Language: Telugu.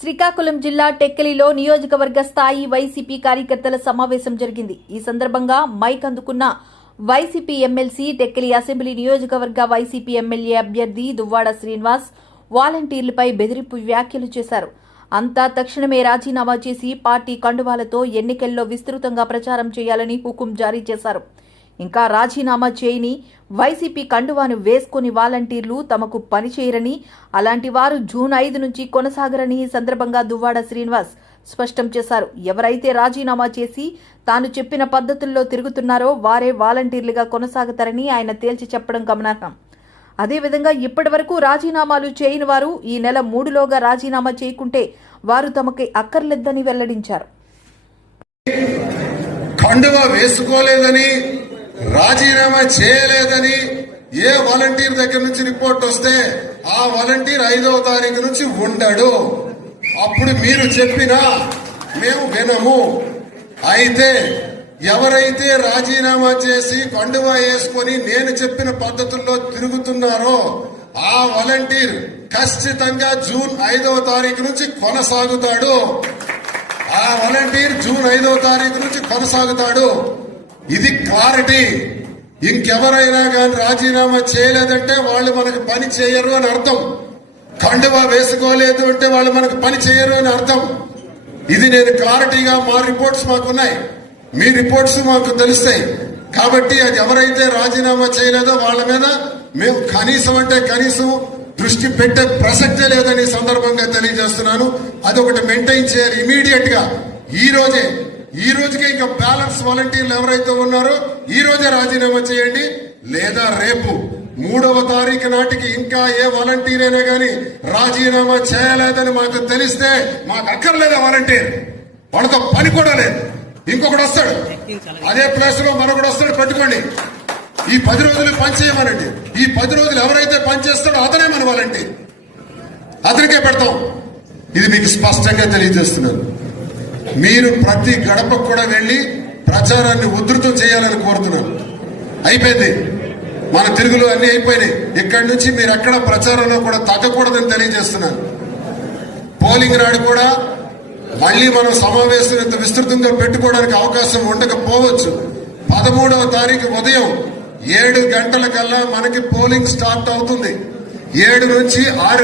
శ్రీకాకుళం జిల్లా టెక్కలిలో నియోజకవర్గ స్థాయి వైసీపీ కార్యకర్తల సమావేశం జరిగింది. ఈ సందర్భంగా మైక్ అందుకున్న వైసీపీ ఎమ్మెల్సీ టెక్కలి అసెంబ్లీ నియోజకవర్గ వైసీపీ ఎమ్మెల్యే అభ్యర్థి దువ్వాడ శ్రీనివాస్ వాలంటీర్లపై బెదిరింపు వ్యాఖ్యలు చేశారు. అంతా తక్షణమే రాజీనామా చేసి పార్టీ కండువాలతో ఎన్నికల్లో విస్తృతంగా ప్రచారం చేయాలని హుకుం జారీ చేశారు. ఇంకా రాజీనామా చేయని వైసీపీ కండువాను వేసుకుని వాలంటీర్లు తమకు పనిచేయరని అలాంటి వారు జూన్ ఐదు నుంచి కొనసాగరని ఈ సందర్భంగా దువ్వాడ శ్రీనివాస్ స్పష్టం చేశారు. ఎవరైతే రాజీనామా చేసి తాను చెప్పిన పద్ధతుల్లో తిరుగుతున్నారో వారే వాలంటీర్లుగా కొనసాగుతారని ఆయన తేల్చి చెప్పడం గమనార్హం. అదేవిధంగా ఇప్పటివరకు రాజీనామాలు చేయని వారు ఈ నెల మూడులోగా రాజీనామా చేయకుంటే వారు తమకి అక్కర్లేదని వెల్లడించారు. కండువా వేసుకోలేదని రాజీనామా చేయలేదని ఏ వాలంటీర్ దగ్గర నుంచి రిపోర్ట్ వస్తే ఆ వాలంటీర్ ఐదవ తారీఖు నుంచి ఉండడు. అప్పుడు మీరు చెప్పినా మేము వినము. అయితే ఎవరైతే రాజీనామా చేసి కండువా వేసుకొని నేను చెప్పిన పద్ధతుల్లో తిరుగుతున్నారో ఆ వాలంటీర్ ఖచ్చితంగా జూన్ ఐదవ తారీఖు నుంచి కొనసాగుతాడు. ఆ వాలంటీర్ జూన్ ఐదవ తారీఖు నుంచి కొనసాగుతాడు. ఇది క్లారిటీ ఇంకెవరైనా కానీ రాజీనామా చేయలేదంటే వాళ్ళు మనకు పని చేయరు అని అర్థం. కండువా వేసుకోలేదు అంటే వాళ్ళు మనకు పని చేయరు అని అర్థం. ఇది నేను క్లారిటీగా మా రిపోర్ట్స్ మాకున్నాయి. మీ రిపోర్ట్స్ మాకు తెలుస్తాయి. కాబట్టి అది ఎవరైతే రాజీనామా చేయలేదో వాళ్ళ మీద మేము కనీసం అంటే కనీసం దృష్టి పెట్టే ప్రసక్తే లేదని సందర్భంగా తెలియజేస్తున్నాను. అదొకటి మెయింటైన్ చేయాలి ఇమీడియట్గా. ఈ రోజే ఈ రోజుకే ఇంకా బ్యాలెన్స్ వాలంటీర్లు ఎవరైతే ఉన్నారో ఈ రోజే రాజీనామా చేయండి. లేదా రేపు మూడవ తారీఖు నాటికి ఇంకా ఏ వాలంటీర్ అయినా కానీ రాజీనామా చేయలేదని మాకు తెలిస్తే మాకు అక్కర్లేదా వాలంటీర్? వాళ్ళతో పని కూడా లేదు. ఇంకొకటి వస్తాడు. అదే ప్లేస్లో మరొకటి వస్తాడు పెట్టుకోండి. ఈ పది రోజులు పనిచేయమనండి ఈ పది రోజులు ఎవరైతే పనిచేస్తాడో అతనే మన వాలంటీర్. అతనికే పెడతాం. ఇది మీకు స్పష్టంగా తెలియజేస్తున్నాను. మీరు ప్రతి గడపకు కూడా వెళ్ళి ప్రచారాన్ని ఉధృతం చేయాలని కోరుతున్నాను. అయిపోయింది. మన తిరుగులు అన్ని అయిపోయినాయి. ఇక్కడి నుంచి మీరు ఎక్కడ ప్రచారంలో కూడా తగ్గకూడదని తెలియజేస్తున్నాను. పోలింగ్ నాడు కూడా మళ్ళీ మనం సమావేశం ఇంత విస్తృతంగా పెట్టుకోవడానికి అవకాశం ఉండకపోవచ్చు. పదమూడవ తారీఖు ఉదయం ఏడు గంటల కల్లా మనకి పోలింగ్ స్టార్ట్ అవుతుంది. ఏడు నుంచి ఆరు